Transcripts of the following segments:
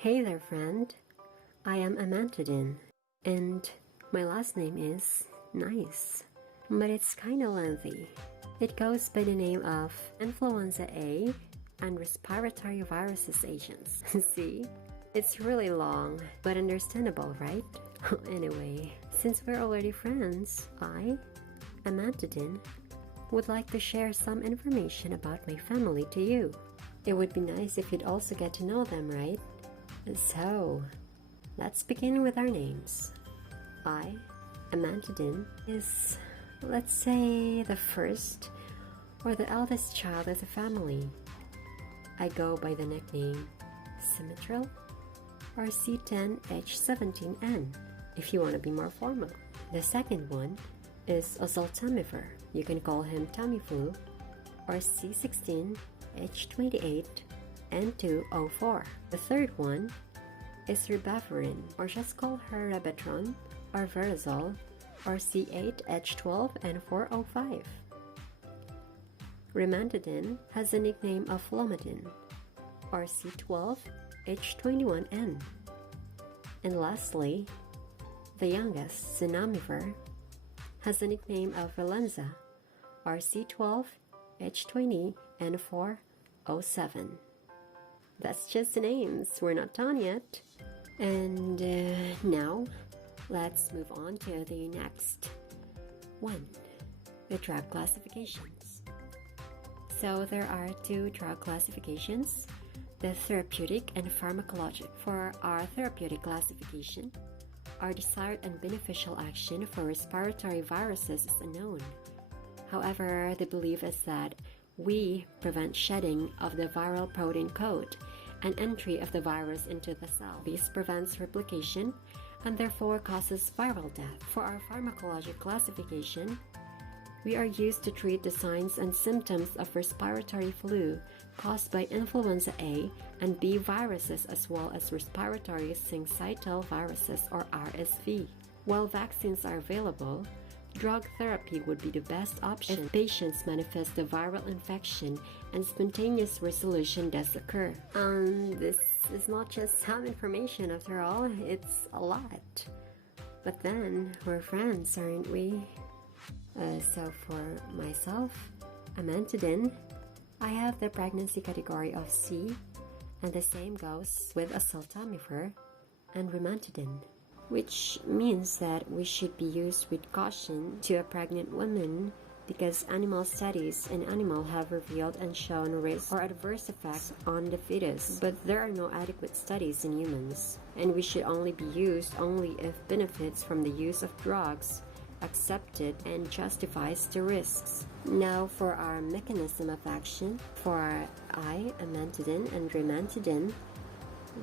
Hey there, friend. I am Amantadin, and my last name is Nice, but it's kinda lengthy. It goes by the name of Influenza A and Respiratory Viruses Agents. See? It's really long, but understandable, right? Anyway, since we're already friends, I, Amantadin, would like to share some information about my family to you. It would be nice if you'd also get to know them, right? So, let's begin with our names. I, Amantadin, is, let's say, the first or the eldest child of the family. I go by the nickname Symmetril or C10H17N if you want to be more formal. The second one is a Zoltamifer. You can call him Tamiflu or C16H28N204. The third one is Ribavirin, or just call her Rebatron or Verazole or C8H12N405. Rimantadin has the nickname of Flomadin or C12H21N. And lastly, the youngest, Zenamifer, has the nickname of Vallinas or C12H20N407. That's just the names, we're not done yet. And now, let's move on to the next one, the drug classifications. So there are two drug classifications, the therapeutic and pharmacologic. For our therapeutic classification, our desired and beneficial action for respiratory viruses is unknown. However, the belief is that we prevent shedding of the viral protein coat and entry of the virus into the cell. This prevents replication and therefore causes viral death. For our pharmacologic classification, we are used to treat the signs and symptoms of respiratory flu caused by influenza A and B viruses as well as respiratory syncytial viruses or RSV. While vaccines are available, drug therapy would be the best option if patients manifest the viral infection and spontaneous resolution does occur. This is not just some information after all, it's a lot. But then, we're friends, aren't we? So for myself, Amantadin, I have the pregnancy category of C, and the same goes with a Zoltamifer and Rimantadin, which means that we should be used with caution to a pregnant woman because animal studies in animal have revealed and shown risks or adverse effects on the fetus, but there are no adequate studies in humans, and we should only be used only if benefits from the use of drugs accepted and justifies the risks. Now for our mechanism of action, for I, Amantadin and Rimantadin,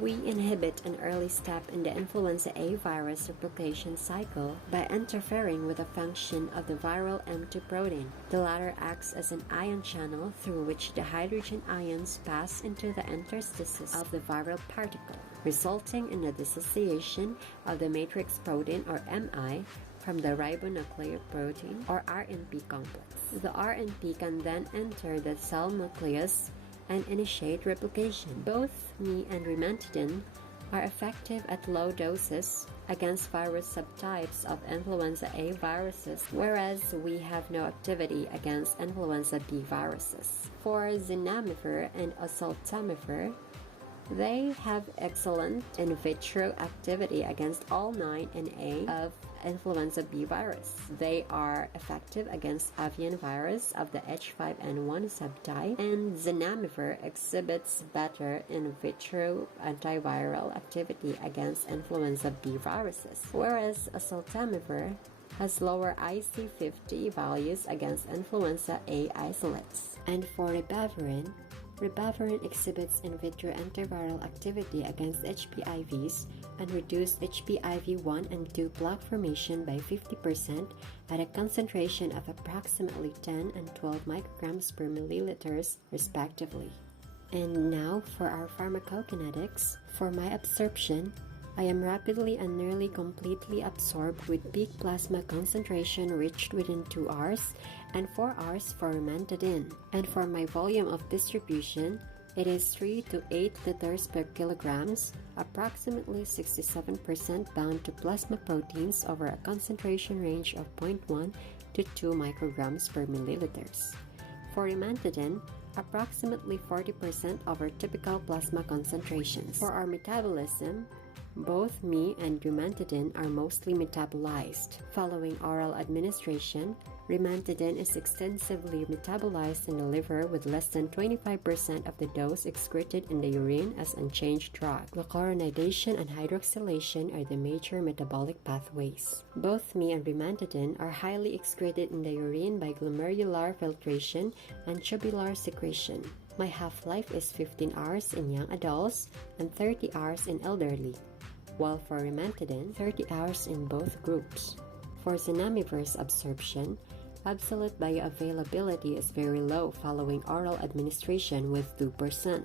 we inhibit an early step in the influenza A virus replication cycle by interfering with the function of the viral M2 protein. The latter acts as an ion channel through which the hydrogen ions pass into the interstices of the viral particle, resulting in the dissociation of the matrix protein or MI from the ribonucleic protein or RNP complex. The RNP can then enter the cell nucleus and initiate replication. Both me and Rimantadin are effective at low doses against virus subtypes of influenza A viruses, whereas we have no activity against influenza B viruses. For Zenamifer and Oseltamivir, they have excellent in vitro activity against all 9 NA of influenza B virus. They are effective against avian virus of the H5N1 subtype, and Zenamifer exhibits better in vitro antiviral activity against influenza B viruses, whereas Oseltamivir has lower IC50 values against influenza A isolates. And for Ribavirin exhibits in vitro antiviral activity against HPIVs and reduced HPIV1 and 2 plaque formation by 50% at a concentration of approximately 10 and 12 micrograms per milliliters, respectively. And now for our pharmacokinetics. For my absorption, I am rapidly and nearly completely absorbed with peak plasma concentration reached within 2 hours and 4 hours for Rimantadin. And for my volume of distribution, It is 3 to 8 liters per kilograms, approximately 67% bound to plasma proteins over a concentration range of 0.1 to 2 micrograms per milliliters. For imantadine, approximately 40% over typical plasma concentrations. For our metabolism, both me and rimantadine are mostly metabolized. Following oral administration, rimantadine is extensively metabolized in the liver with less than 25% of the dose excreted in the urine as unchanged drug. Glucuronidation and hydroxylation are the major metabolic pathways. Both me and rimantadine are highly excreted in the urine by glomerular filtration and tubular secretion. My half-life is 15 hours in young adults and 30 hours in elderly, while for rimantadine, 30 hours in both groups. For zanamiverse absorption, absolute bioavailability is very low following oral administration with 2%.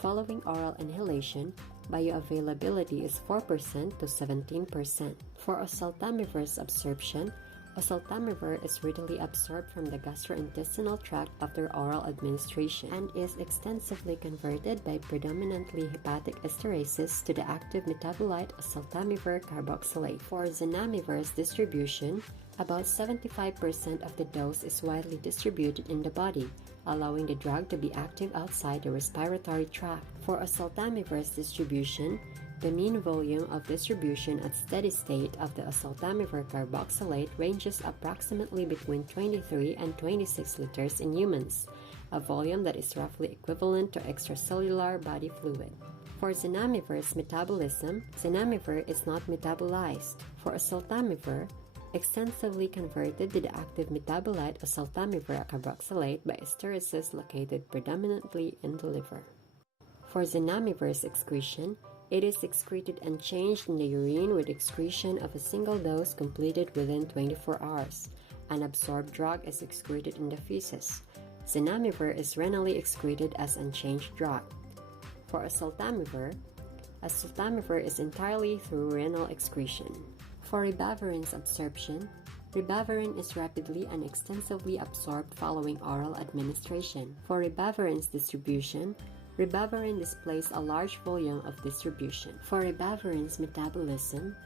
Following oral inhalation, bioavailability is 4% to 17%. For oseltamivir absorption, oseltamivir is readily absorbed from the gastrointestinal tract after oral administration and is extensively converted by predominantly hepatic esterases to the active metabolite oseltamivir carboxylate. For zanamivir's distribution, about 75% of the dose is widely distributed in the body, allowing the drug to be active outside the respiratory tract. For oseltamivir's distribution, the mean volume of distribution at steady state of the oseltamivir carboxylate ranges approximately between 23 and 26 liters in humans, a volume that is roughly equivalent to extracellular body fluid. For zanamivir's metabolism, zanamivir is not metabolized. For oseltamivir, extensively converted to the active metabolite oseltamivir carboxylate by esterases located predominantly in the liver. For zanamivir's excretion, it is excreted unchanged in the urine with excretion of a single dose completed within 24 hours. An absorbed drug is excreted in the feces. Zanamivir is renally excreted as unchanged drug. For oseltamivir is entirely through renal excretion. For ribavirine's absorption, ribavirin is rapidly and extensively absorbed following oral administration. For ribavirine's distribution, ribavirin displays a large volume of distribution. For ribavirine's metabolism,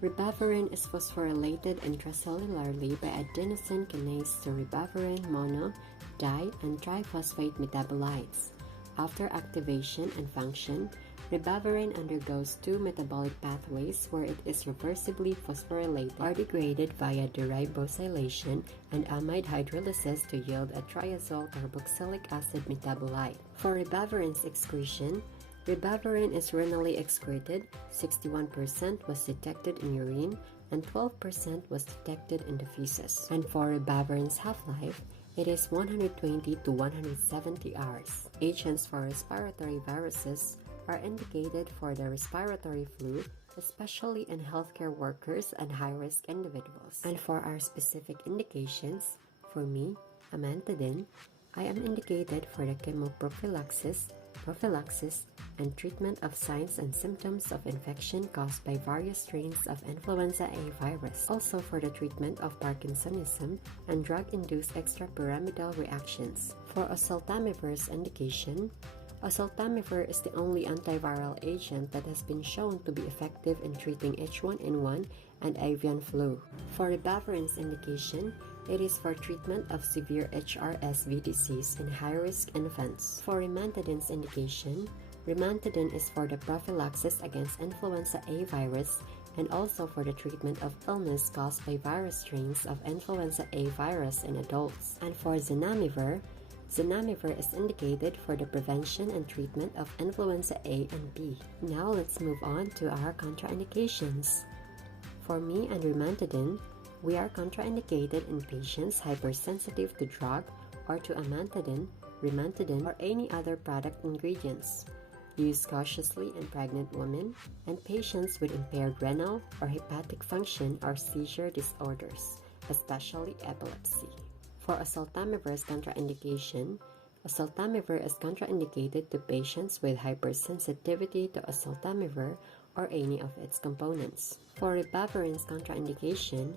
ribavirin is phosphorylated intracellularly by adenosine kinase to ribavirin mono, di, and triphosphate metabolites. After activation and function, ribavirin undergoes two metabolic pathways where it is reversibly phosphorylated or degraded via deribosylation and amide hydrolysis to yield a triazole carboxylic acid metabolite. For ribavirin's excretion, ribavirin is renally excreted, 61% was detected in urine, and 12% was detected in the feces. And for ribavirin's half-life, it is 120 to 170 hours. Agents for respiratory viruses are indicated for the respiratory flu, especially in healthcare workers and high-risk individuals. And for our specific indications, for me, amantadine, I am indicated for the chemoprophylaxis, prophylaxis, and treatment of signs and symptoms of infection caused by various strains of influenza A virus. Also for the treatment of Parkinsonism and drug-induced extrapyramidal reactions. For oseltamivir's indication, oseltamivir is the only antiviral agent that has been shown to be effective in treating H1N1 and avian flu. For ribavirin's indication, it is for treatment of severe HRSV disease in high-risk infants. For rimantadine's indication, rimantadine is for the prophylaxis against influenza A virus and also for the treatment of illness caused by virus strains of influenza A virus in adults. And for zanamivir is indicated for the prevention and treatment of influenza A and B. Now let's move on to our contraindications. For me and rimantadine, we are contraindicated in patients hypersensitive to drug or to amantadine, rimantadine, or any other product ingredients. Use cautiously in pregnant women and patients with impaired renal or hepatic function or seizure disorders, especially epilepsy. For oseltamivir's contraindication, oseltamivir is contraindicated to patients with hypersensitivity to oseltamivir or any of its components. For ribavirin's contraindication,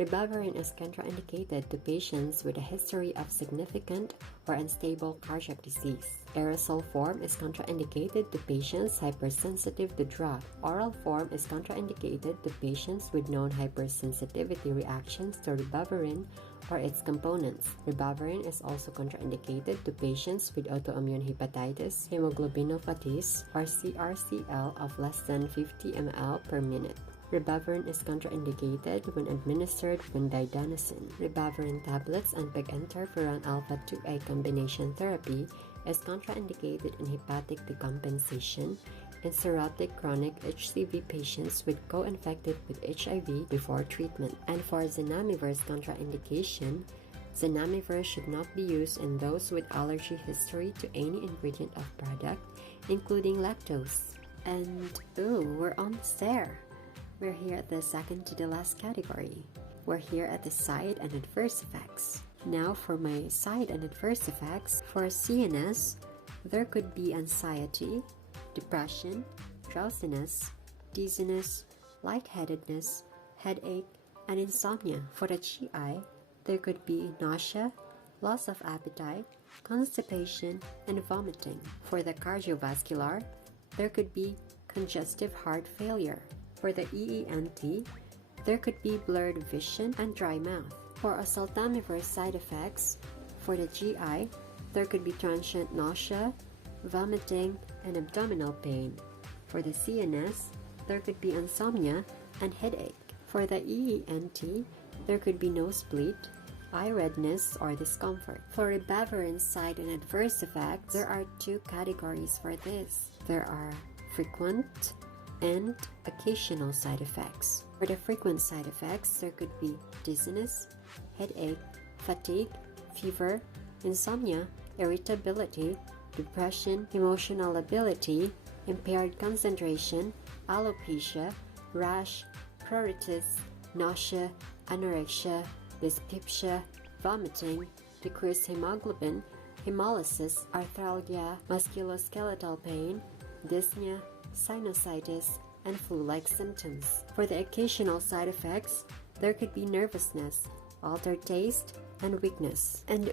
Ribavirin is contraindicated to patients with a history of significant or unstable cardiac disease. Aerosol form is contraindicated to patients hypersensitive to drug. Oral form is contraindicated to patients with known hypersensitivity reactions to ribavirin or its components. Ribavirin is also contraindicated to patients with autoimmune hepatitis, hemoglobinopathies, or CRCL of less than 50 ml per minute. Ribavirin is contraindicated when administered with didanosine. Ribavirin tablets and peginterferon alpha-2A combination therapy is contraindicated in hepatic decompensation in cirrhotic chronic HCV patients with co-infected with HIV before treatment. And for zanamivir's contraindication, zanamivir should not be used in those with allergy history to any ingredient of product, including lactose. And we're almost there. We're here at the second to the last category. We're here at the side and adverse effects. Now for my side and adverse effects, for CNS, there could be anxiety, depression, drowsiness, dizziness, lightheadedness, headache, and insomnia. For the GI, there could be nausea, loss of appetite, constipation, and vomiting. For the cardiovascular, there could be congestive heart failure. For the EENT, there could be blurred vision and dry mouth. For oseltamivir side effects, for the GI, there could be transient nausea, vomiting, and abdominal pain. For the CNS, there could be insomnia and headache. For the EENT, there could be nosebleed, eye redness, or discomfort. For ribavirin side and adverse effects, there are two categories for this. There are frequent and occasional side effects. For the frequent side effects, there could be dizziness, headache, fatigue, fever, insomnia, irritability, depression, emotional ability, impaired concentration, alopecia, rash, pruritus, nausea, anorexia, dyspepsia, vomiting, decreased hemoglobin, hemolysis, arthralgia, musculoskeletal pain, dyspnea, sinusitis, and flu-like symptoms. For the occasional side effects, there could be nervousness, altered taste, and weakness. And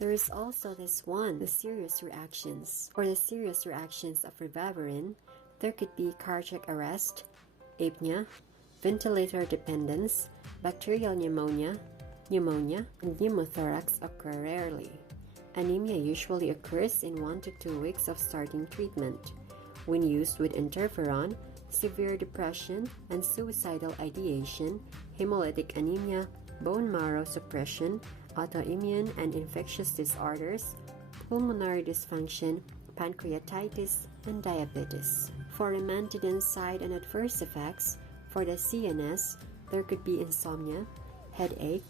there is also this one, the serious reactions. For the serious reactions of ribavirin, there could be cardiac arrest, apnea, ventilator dependence, bacterial pneumonia, and pneumothorax occur rarely. Anemia usually occurs in 1 to 2 weeks of starting treatment. When used with interferon, severe depression and suicidal ideation, hemolytic anemia, bone marrow suppression, autoimmune and infectious disorders, pulmonary dysfunction, pancreatitis, and diabetes. For amantadine side and adverse effects, for the CNS, there could be insomnia, headache,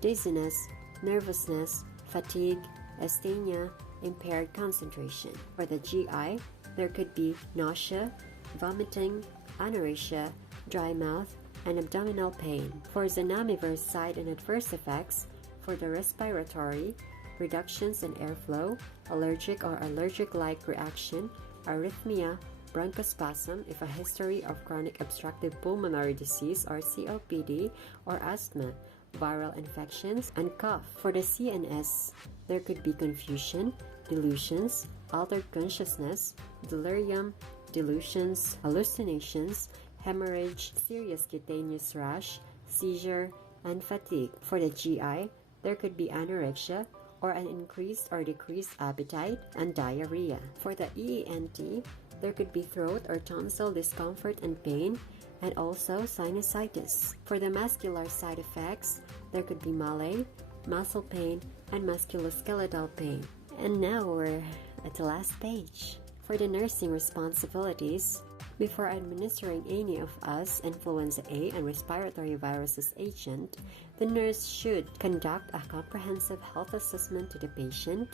dizziness, nervousness, fatigue, asthenia, impaired concentration. For the GI, there could be nausea, vomiting, anorexia, dry mouth, and abdominal pain. For zanamivir's side and adverse effects, for the respiratory, reductions in airflow, allergic or allergic-like reaction, arrhythmia, bronchospasm if a history of chronic obstructive pulmonary disease or COPD or asthma, viral infections, and cough. For the CNS, there could be confusion, delusions, altered consciousness, delirium, delusions, hallucinations, hemorrhage, serious cutaneous rash, seizure, and fatigue. For the GI, there could be anorexia or an increased or decreased appetite and diarrhea. For the EENT, there could be throat or tonsil discomfort and pain, and also sinusitis. For the muscular side effects, there could be malaise, muscle pain, and musculoskeletal pain. And now we're at the last page. For the nursing responsibilities, before administering any of us influenza A and respiratory viruses agent, the nurse should conduct a comprehensive health assessment to the patient,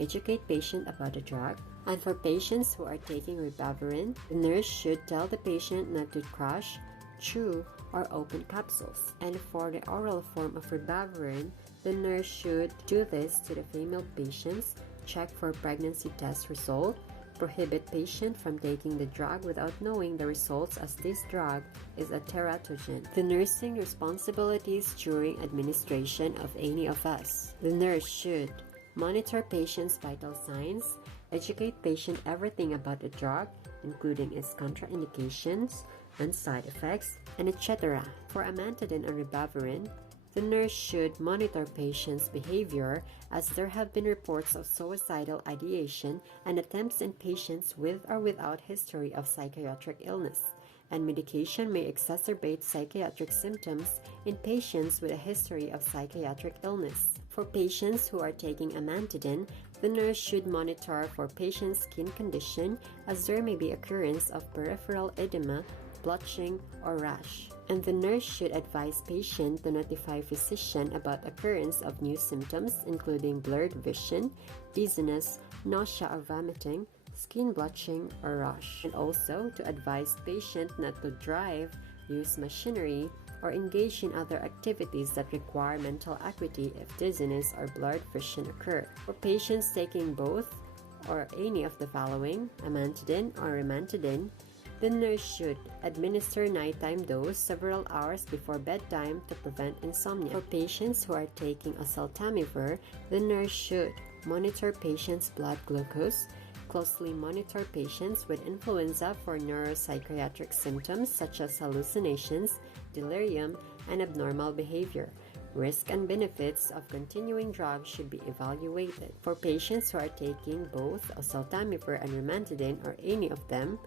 educate patient about the drug, and for patients who are taking ribavirin, the nurse should tell the patient not to crush, chew, or open capsules. And for the oral form of ribavirin, the nurse should do this to the female patients, check for pregnancy test result, prohibit patient from taking the drug without knowing the results, as this drug is a teratogen. The nursing responsibilities during administration of any of us. The nurse should monitor patient's vital signs, educate patient everything about the drug, including its contraindications and side effects, and etc. For amantadine or ribavirin, the nurse should monitor patients' behavior, as there have been reports of suicidal ideation and attempts in patients with or without history of psychiatric illness, and medication may exacerbate psychiatric symptoms in patients with a history of psychiatric illness. For patients who are taking amantadine, the nurse should monitor for patient's skin condition, as there may be occurrence of peripheral edema, blotching, or rash. And the nurse should advise patient to notify physician about occurrence of new symptoms, including blurred vision, dizziness, nausea or vomiting, skin blotching, or rash. And also to advise patient not to drive, use machinery, or engage in other activities that require mental acuity if dizziness or blurred vision occur. For patients taking both or any of the following, amantadine or rimantadine, the nurse should administer nighttime dose several hours before bedtime to prevent insomnia. For patients who are taking oseltamivir, the nurse should monitor patients' blood glucose, closely monitor patients with influenza for neuropsychiatric symptoms such as hallucinations, delirium, and abnormal behavior. Risk and benefits of continuing drugs should be evaluated. For patients who are taking both oseltamivir and rimantadine or any of them,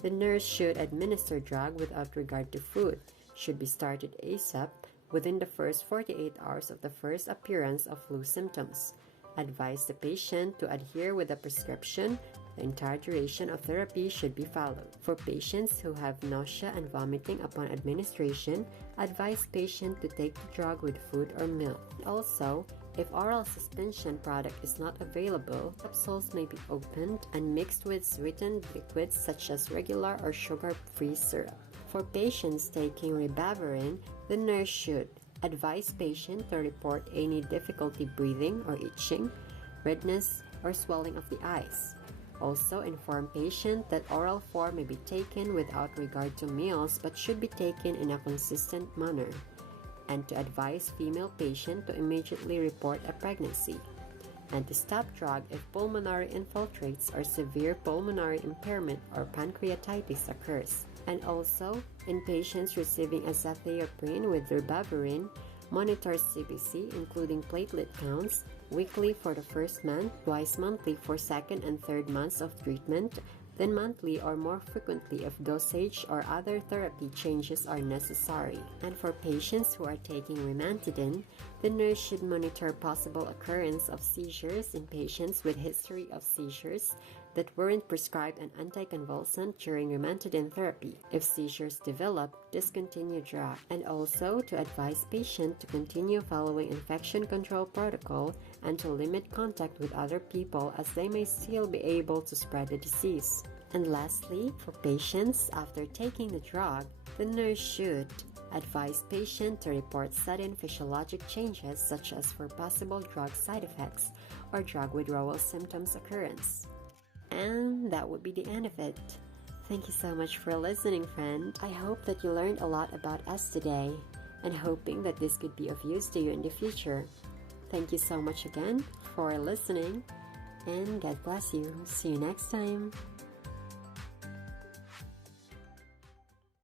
the nurse should administer drug without regard to food, should be started ASAP within the first 48 hours of the first appearance of flu symptoms. Advise the patient to adhere with the prescription. The entire duration of therapy should be followed. For patients who have nausea and vomiting upon administration, advise patient to take the drug with food or milk. Also, if oral suspension product is not available, capsules may be opened and mixed with sweetened liquids such as regular or sugar-free syrup. For patients taking ribavirin, the nurse should advise patient to report any difficulty breathing or itching, redness, or swelling of the eyes. Also, inform patient that oral form may be taken without regard to meals but should be taken in a consistent manner, and to advise female patient to immediately report a pregnancy, and to stop drug if pulmonary infiltrates or severe pulmonary impairment or pancreatitis occurs. And also, in patients receiving azathioprine with ribavirin, monitor CBC including platelet counts weekly for the first month, twice monthly for second and third months of treatment, then monthly or more frequently if dosage or other therapy changes are necessary. And for patients who are taking rimantadine, the nurse should monitor possible occurrence of seizures in patients with history of seizures that weren't prescribed an anticonvulsant during rimantadine therapy. If seizures develop, discontinue drug. And also to advise patient to continue following infection control protocol and to limit contact with other people, as they may still be able to spread the disease. And lastly, for patients after taking the drug, the nurse should advise patient to report sudden physiologic changes such as for possible drug side effects or drug withdrawal symptoms occurrence. And that would be the end of it. Thank you so much for listening, friend. I hope that you learned a lot about us today, and hoping that this could be of use to you in the future. Thank you so much again for listening, and God bless you. See you next time.